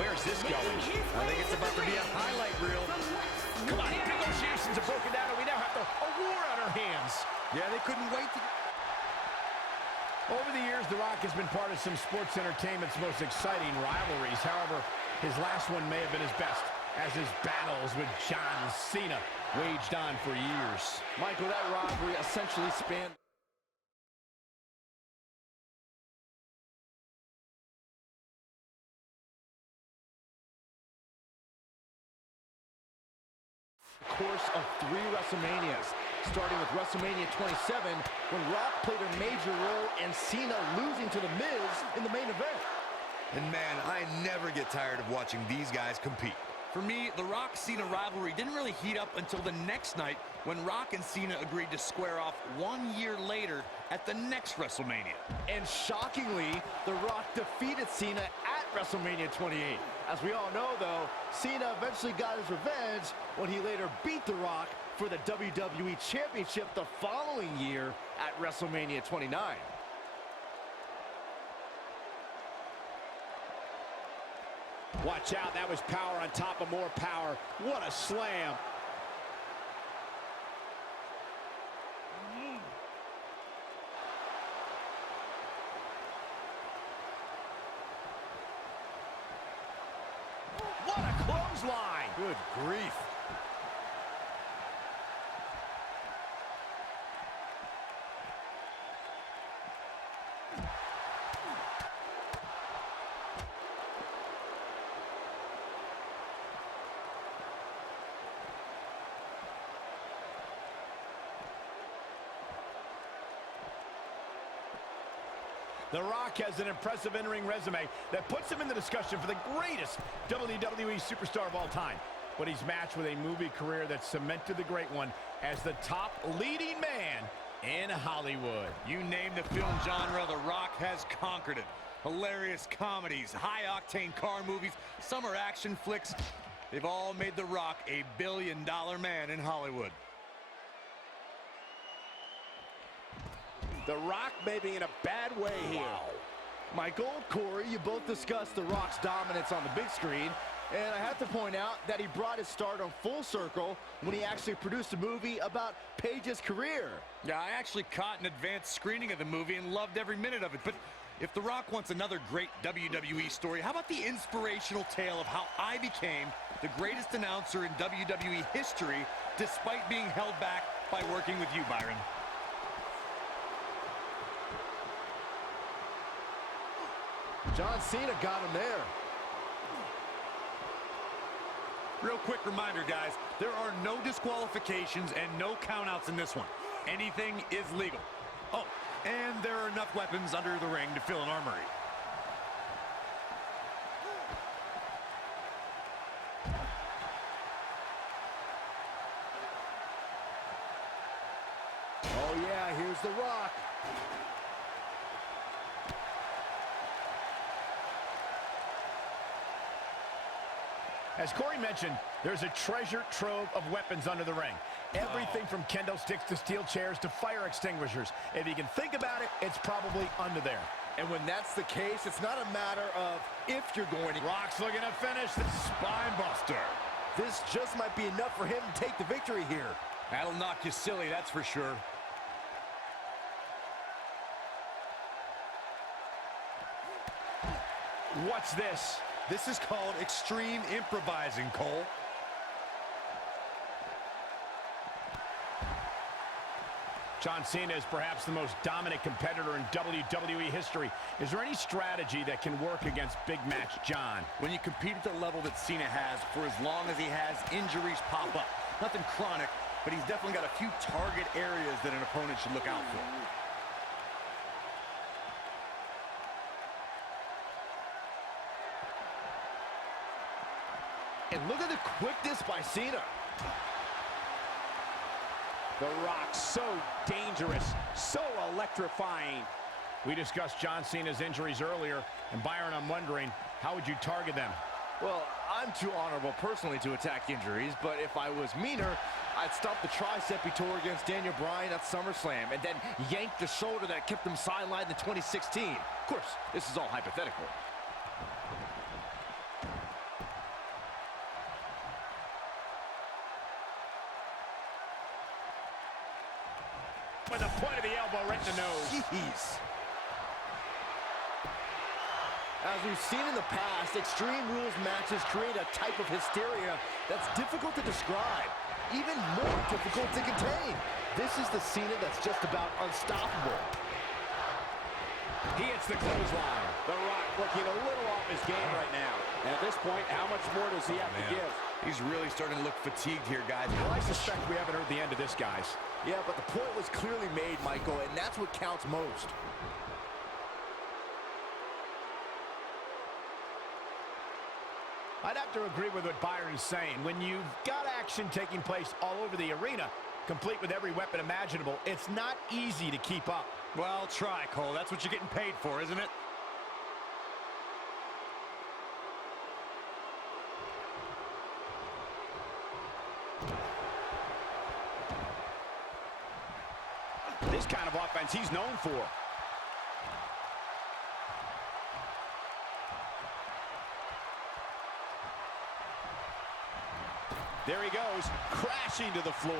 Where's this going? I think it's about to be a highlight reel. Come on, negotiations are broken down, and we now have a war on our hands. Yeah, they couldn't wait to... Over the years, The Rock has been part of some sports entertainment's most exciting rivalries. However, his last one may have been his best, as his battles with John Cena waged on for years. Michael, that rivalry essentially spanned the course of 3 WrestleManias, starting with WrestleMania 27, when Rock played a major role and Cena losing to The Miz in the main event. And man, I never get tired of watching these guys compete. For me, the Rock-Cena rivalry didn't really heat up until the next night when Rock and Cena agreed to square off 1 year later at the next WrestleMania. And shockingly, The Rock defeated Cena at WrestleMania 28. As we all know, though, Cena eventually got his revenge when he later beat The Rock for the WWE Championship the following year at WrestleMania 29. Watch out, that was power on top of more power. What a slam. What a clothesline. Good grief. The Rock has an impressive in-ring resume that puts him in the discussion for the greatest WWE superstar of all time. But he's matched with a movie career that cemented the great one as the top leading man in Hollywood. You name the film genre, The Rock has conquered it. Hilarious comedies, high-octane car movies, summer action flicks. They've all made The Rock a billion-dollar man in Hollywood. The Rock may be in a bad way here. Wow. Michael, Corey, you both discussed The Rock's dominance on the big screen, and I have to point out that he brought his stardom full circle when he actually produced a movie about Paige's career. Yeah, I actually caught an advanced screening of the movie and loved every minute of it. But if The Rock wants another great WWE story, how about the inspirational tale of how I became the greatest announcer in WWE history despite being held back by working with you, Byron? John Cena got him there. Real quick reminder, guys, there are no disqualifications and no countouts in this one. Anything is legal. Oh, and there are enough weapons under the ring to fill an armory. Oh yeah, here's The Rock. As Corey mentioned, there's a treasure trove of weapons under the ring. Everything from kendo sticks to steel chairs to fire extinguishers. If you can think about it, it's probably under there. And when that's the case, it's not a matter of if you're going to... Rock's looking to finish the spine buster. This just might be enough for him to take the victory here. That'll knock you silly, that's for sure. What's this? This is called extreme improvising, Cole. John Cena is perhaps the most dominant competitor in WWE history. Is there any strategy that can work against Big Match John? When you compete at the level that Cena has for as long as he has, injuries pop up. Nothing chronic, but he's definitely got a few target areas that an opponent should look out for. And look at the quickness by Cena. The Rock, so dangerous, so electrifying. We discussed John Cena's injuries earlier, and Byron, I'm wondering, how would you target them? Well, I'm too honorable personally to attack injuries, but if I was meaner, I'd stop the tricep he tore against Daniel Bryan at SummerSlam, and then yank the shoulder that kept him sidelined in 2016. Of course, this is all hypothetical. with the point of the elbow right in the nose. Jeez. As we've seen in the past, Extreme Rules matches create a type of hysteria that's difficult to describe, even more difficult to contain. This is the Cena that's just about unstoppable. He hits the clothesline. The Rock looking a little off his game right now. And at this point, how much more does he have to give? He's really starting to look fatigued here, guys. Well, I suspect we haven't heard the end of this, guys. Yeah, but the point was clearly made, Michael, and that's what counts most. I'd have to agree with what Byron's saying. When you've got action taking place all over the arena, complete with every weapon imaginable, it's not easy to keep up. Well, try, Cole. That's what you're getting paid for, isn't it? This kind of offense he's known for. There he goes, crashing to the floor.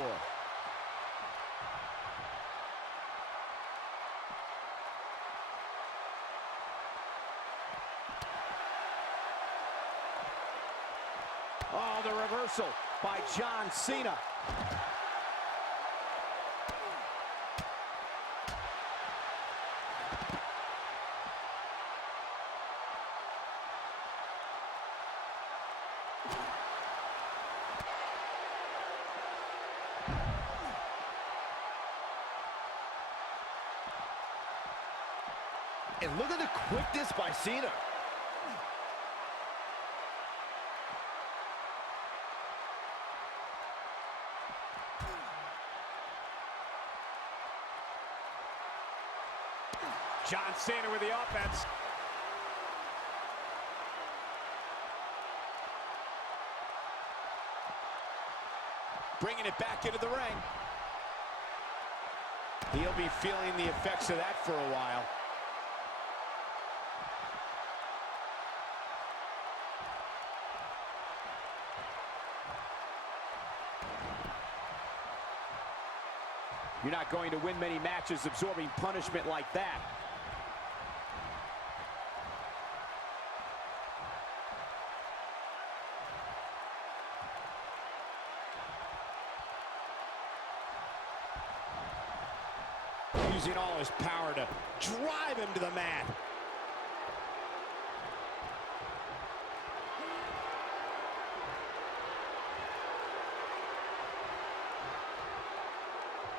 Oh, the reversal by John Cena. And look at the quickness by Cena. John Cena with the offense. Bringing it back into the ring. He'll be feeling the effects of that for a while. You're not going to win many matches absorbing punishment like that. Using all his power to drive him to the mat.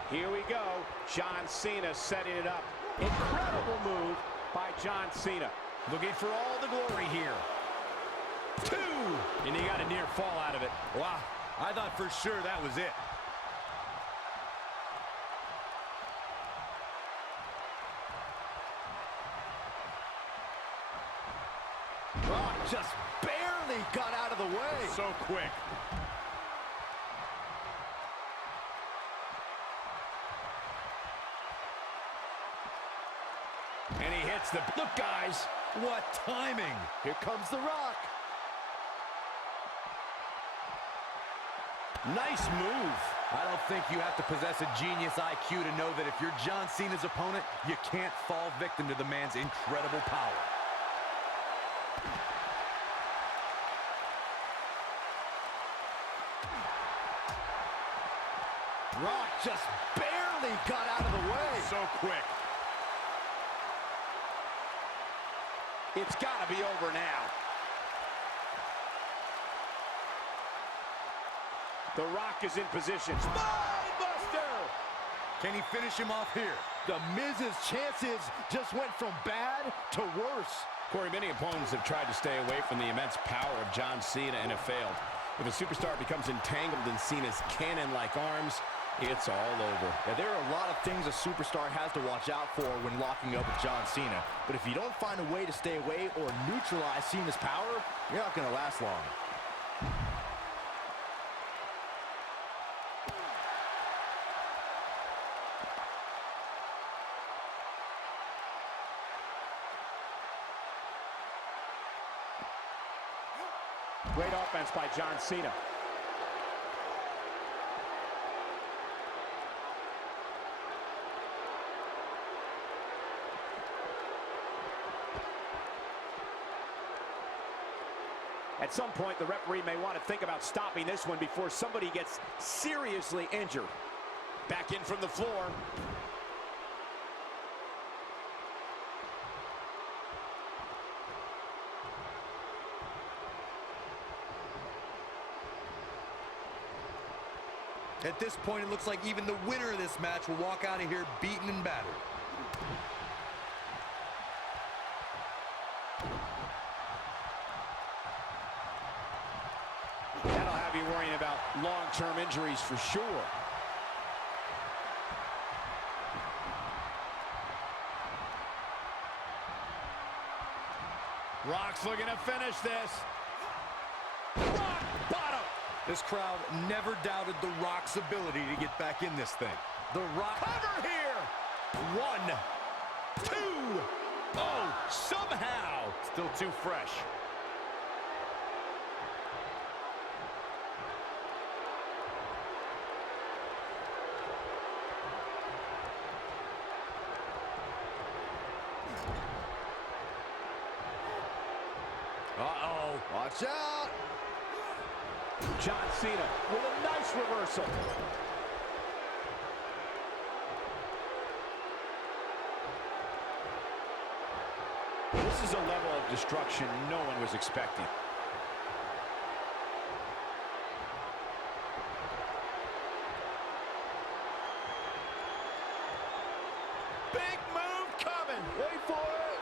Here we go. John Cena setting it up. Incredible move by John Cena. Looking for all the glory here. 2! And he got a near fall out of it. Wow, I thought for sure that was it. Rock just barely got out of the way. So quick. And he hits the... Look, guys. What timing! Here comes The Rock. Nice move. I don't think you have to possess a genius IQ to know that if you're John Cena's opponent, you can't fall victim to the man's incredible power. Rock just barely got out of the way. So quick. It's got to be over now. The Rock is in position. Spinebuster! Can he finish him off here? The Miz's chances just went from bad to worse. Corey, many opponents have tried to stay away from the immense power of John Cena and have failed. If a superstar becomes entangled in Cena's cannon-like arms, it's all over. Yeah, there are a lot of things a superstar has to watch out for when locking up with John Cena. But if you don't find a way to stay away or neutralize Cena's power, you're not going to last long. Great offense by John Cena. At some point, the referee may want to think about stopping this one before somebody gets seriously injured. Back in from the floor. At this point, it looks like even the winner of this match will walk out of here beaten and battered. That'll have you worrying about long-term injuries for sure. Rock's looking to finish this. Rock bottom. This crowd never doubted The Rock's ability to get back in this thing. The Rock... Cover here. 1, 2. Oh, somehow. Still too fresh. Uh-oh. Watch out. John Cena with a nice reversal. This is a level of destruction no one was expecting. Big move coming. Wait for it.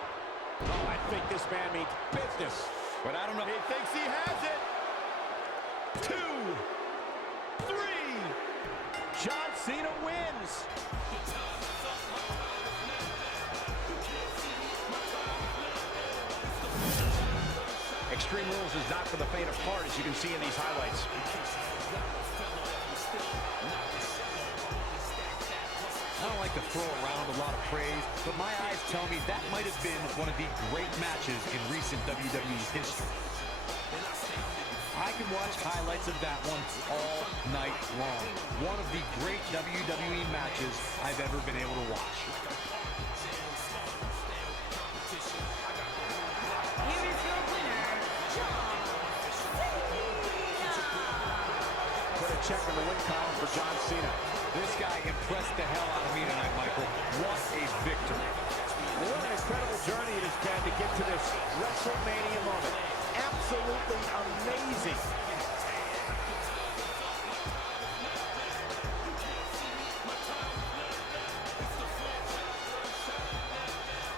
Oh, I think this man means business. But I don't know... He thinks he has it. 2, 3. John Cena wins. Extreme Rules is not for the faint of heart, as you can see in these highlights. I don't like to throw around a lot of praise, but my eyes tell me that might have been one of the great matches in recent WWE history. I can watch highlights of that one all night long. One of the great WWE matches I've ever been able to watch. Here is your winner, John Cena. Put a check in the win column for John Cena. This guy impressed the hell out of me tonight, Michael. What a victory. What an incredible journey it has been to get to this WrestleMania moment. Absolutely amazing.